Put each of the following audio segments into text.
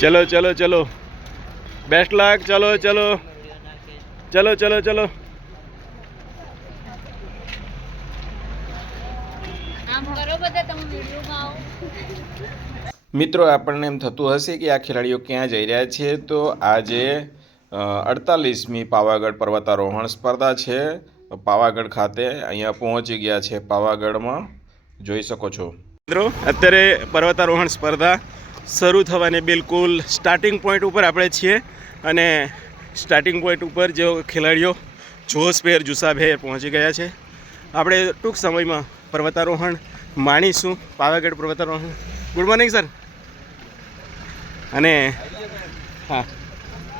ચલો ચલો ચલો. બેસ્ટ લક ચલો ચલો. ચલો ચલો ચલો. મિત્રો આપણને એમ થતું હશે કે આ ખેલાડીઓ ક્યાં જઈ રહ્યા છે તો આજે અડતાલીસમી પાવાગઢ પર્વતારોહણ સ્પર્ધા છે. પાવાગઢ ખાતે અહીંયા પહોંચી ગયા છે. પાવાગઢમાં જોઈ શકો છો. મિત્રો અત્યારે પર્વતારોહણ સ્પર્ધા શરૂ થવાને બિલકુલ સ્ટાર્ટિંગ પોઈન્ટ ઉપર આપણે છીએ અને સ્ટાર્ટિંગ પોઈન્ટ ઉપર જે ખેલાડીઓ જોશભેર જુસ્સાભેર પહોંચી ગયા છે. આપણે ટૂંક સમયમાં પર્વતારોહણ માણીશું. પાવાગઢ પર્વતારોહણ. ગુડ મોર્નિંગ સર અને હા,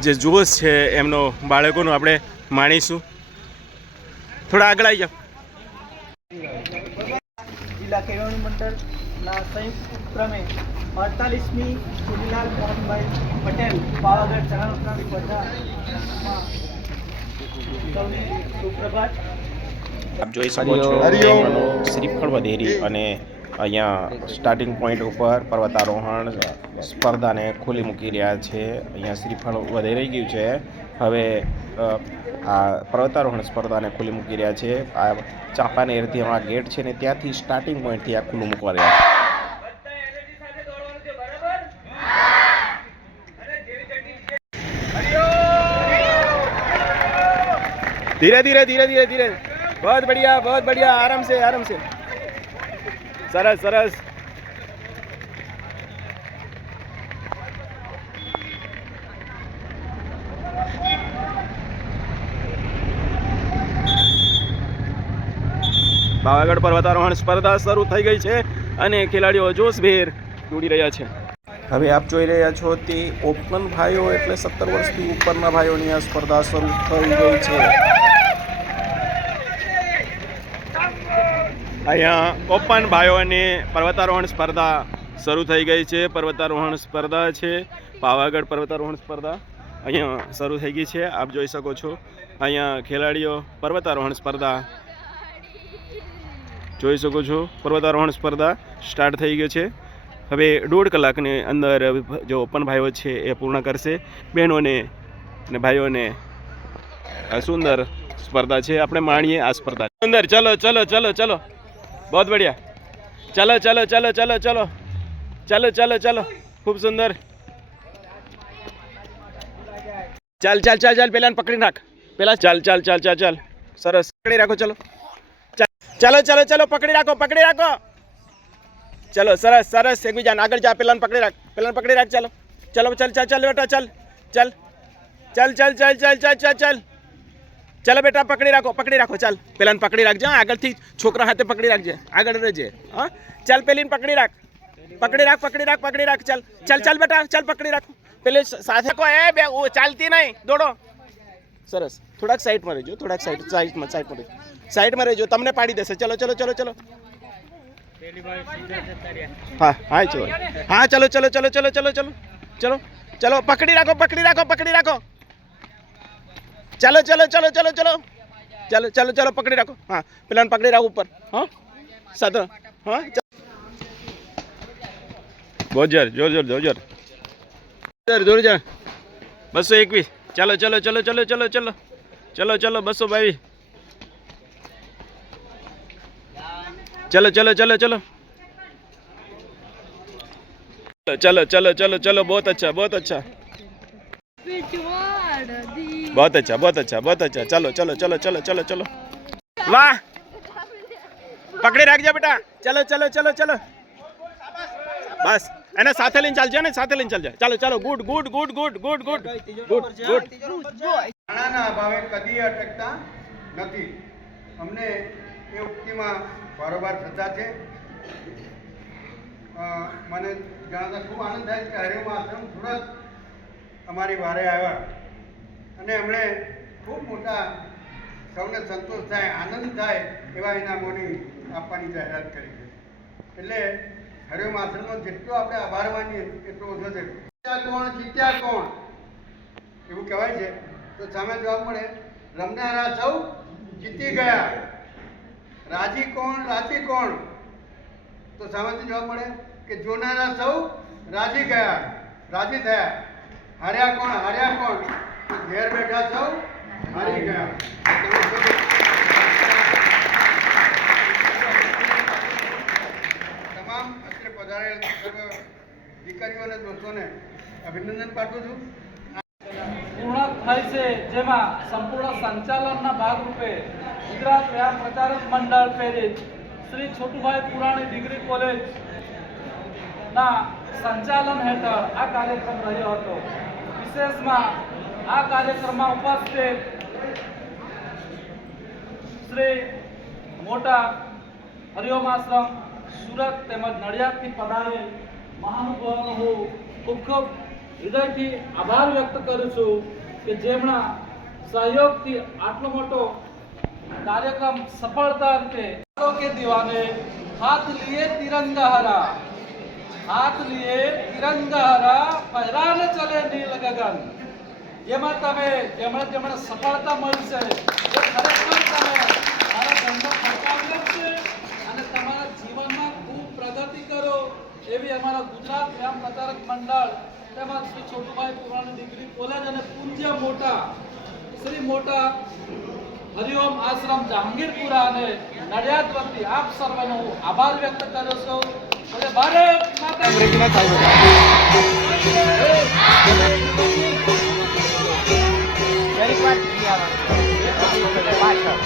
જે જોશ છે એમનો બાળકોનો આપણે માણીશું. થોડા આગળ આવી જાઓ. જિલ્લા કેળવણી મંડળના સંયુક્ત ઉપક્રમે અડતાલીસમી ચુનીલાલ મોહનભાઈ પટેલ પાવાગઢ ચરણ ઉપરાંત સૌને સુપ્રભાત. આપ જોઈ શકો છો શ્રીફળ વધેરી અને અહીંયા સ્ટાર્ટિંગ પોઈન્ટ ઉપર પર્વતારોહણ સ્પર્ધાને ખુલ્લી મૂકી રહ્યા છે. અહીંયા શ્રીફળ વધેરી ગયું છે. હવે આ પર્વતારોહણ સ્પર્ધાને ખુલ્લી મૂકી રહ્યા છે. આ ચાંપાનેરથી અમારા ગેટ છે ને ત્યાંથી સ્ટાર્ટિંગ પોઈન્ટથી આ ખુલ્લું મૂકવા રહ્યા છે. धीरे धीरे धीरे धीरे धीरे बहुत बढ़िया बहुत बढ़िया आराम से आराम से सरस सरस પાવાગઢ પર્વતારોહણ સ્પર્ધા શરૂ થઈ ગઈ છે અને ખેલાડીઓ જોશભેર દોડી રહ્યા છે હવે આપ જોઈ રહ્યા છો તે ઓપન ભાઈઓ એટલે સત્તર વર્ષથી ઉપરના ભાઈઓની આ સ્પર્ધા શરૂ થઈ ગઈ છે. અહીંયા ઓપન ભાઈઓની પર્વતારોહણ સ્પર્ધા શરૂ થઈ ગઈ છે. પર્વતારોહણ સ્પર્ધા છે. પાવાગઢ પર્વતારોહણ સ્પર્ધા અહીંયા શરૂ થઈ ગઈ છે. આપ જોઈ શકો છો. અહીંયા ખેલાડીઓ પર્વતારોહણ સ્પર્ધા જોઈ શકો છો. પર્વતારોહણ સ્પર્ધા સ્ટાર્ટ થઈ ગયો છે. હવે દોઢ કલાકની અંદર જો પણ ભાઈઓ છે એ પૂર્ણ કરશે. બહેનોને અને ભાઈઓને સુંદર સ્પર્ધા છે. આપણે માણીએ આ સ્પર્ધા. અંદર ચલો ચલો ચલો ચલો. બહુ બઢિયા. ચલો ચલો ચલો ચલો ચલો. ચાલો ચાલો ચાલો. ખૂબ સુંદર. ચાલ ચાલ ચાલ ચાલ પેલા પકડી નાખ. પેલા ચાલ ચાલ ચાલ ચાલ ચાલ. સરસ. પકડી રાખો ચલો, ચાલો ચાલો ચાલો, પકડી રાખો પકડી રાખો. ચલો, સરસ સરસ. એકબીજાને આગળ જા, પેલાને પકડી રાખ, પેલાને પકડી રાખ, ચાલો. ચલો, ચાલ ચાલ ચાલ, બેટા, ચાલ ચાલ. ચાલ ચાલ ચાલ ચાલ ચાલ ચાલ ચાલ. ચાલો, બેટા, પકડી રાખો પકડી રાખો, ચાલ. પેલાને પકડી રાખજે આગળથી છોકરા હાથે પકડી રાખજે, આગળ રહેજે, હા. ચાલ, પેલીને પકડી રાખ. પકડી રાખ પકડી રાખ પકડી રાખ, ચાલ. ચાલ ચાલ, બેટા, ચાલ, પકડી રાખ. પેલે સાથે કો એ, બે ચાલતી નહીં. દોડો. સરસ. થોડાક સાઈડમાં રહેજો, થોડાક સાઈડ સાઈડમાં સાઈડમાં રહેજો. સાઈડમાં રહેજો, તમને પાડી દેશે. ચલો ચલો ચલો ચલો. હા હા ચલો હા ચલો ચલો ચલો ચલો ચલો ચલો ચલો ચલો પકડી રાખો પકડી રાખો પકડી રાખો ચાલો ચલો ચલો ચલો ચલો ચાલો ચાલો ચાલો પકડી રાખો હા પેલાને પકડી રાખો ઉપર હા સાધો હા. બહુ જોર જોર જોર જોર જોર જોર જોર જોર બસો એકવીસ ચાલો ચલો ચલો ચલો ચલો ચલો ચલો ચલો બસો બાવીસ ચલો ચલો ચલો ચલો चलो चलो चलो चलो बहुत अच्छा बहुत अच्छा बहुत अच्छा बहुत अच्छा बहुत अच्छा चलो चलो चलो चलो चलो चलो वाह પકડી રાખજે બેટા ચલો ચલો ચલો ચલો બસ એને સાથે લઈને ચાલજે ને સાથે લઈને ચાલજે ચાલો ચાલો good good good good good good good good નાણાંના અભાવે કદી અટકતા નથી અમને એ ઉક્તિમાં ભારોભાર થતા છે. મને જણાવતા ખૂબ આનંદ થાય કે હરિઓમ આશ્રમ સુરત અમારી વારે આવ્યા. અને એમણે ખૂબ મોટા સૌને સંતોષ થાય, આનંદ થાય એવા ઇનામોની આપવાની જાહેરાત કરી છે. એટલે હરિઓમ આશ્રમનો જેટલો આપણે આભાર માનીએ એટલો ઓછો છે. જીત્યા કોણ જીત્યા કોણ? એવું કહેવાય છે. તો સામે જવાબ મળે, રમનારા સૌ જીતી ગયા. રાજી કોણ રાજી કોણ? તો સામેથી જવાબ મળે કે જોનારા સૌ રાજી ગયા, રાજી થયા. હાર્યા કોણ હાર્યા કોણ? તો ઘેર બેઠા સૌ હારી ગયા. તમામ અત્રે પધારેલ સર્વ દીકરીઓ અને દોસ્તોને અભિનંદન પાઠવું છું. પૂર્ણ થાય છે, જેમાં સંપૂર્ણ સંચાલનના ભાગરૂપે ગુજરાત વ્યાપ પ્રચારક મંડળ પ્રેરિત શ્રી છોટુભાઈ પુરાણી ડિગ્રી કોલેજ ના સંચાલન હેઠળ આ કાર્યક્રમ રહ્યો હતો. વિશેષમાં આ કાર્યક્રમમાં ઉપસ્થિત શ્રી મોટા હરિઓમ આશ્રમ સુરત તેમજ નડિયાદથી પધારેલ મહાનુભાવોનો હું ખૂબ ખૂબ હૃદયથી આભાર વ્યક્ત કરું છું કે જેમના સહયોગથી આટલો મોટો કાર્યક્રમ સફળતા રીતે કે દીવાને હાથ લીએ તિરંગા હાથ લીએ તિરંગા હરા પહેરાને ચલે નીલ ગગન. જેમાં તમે, જેમણે જેમણે સફળતા મળી છે, એ ખરેખર તમે મારા ધર્મ બચાવ્યો છે અને તમારા જીવનમાં ખૂબ પ્રગતિ કરો એવી અમારા ગુજરાત વ્યાયામ પ્રચારક મંડળ તેમજ શ્રી છોટુભાઈ પુરાણી ડિગ્રી કોલેજ અને પૂજ્ય મોટા, શ્રી મોટા હરિઓમ આશ્રમ જહાંગીરપુરા અને નડિયાદ વતી આપ સર્વનો આભાર વ્યક્ત કરું છું. અને ભારત માતા પાછળ.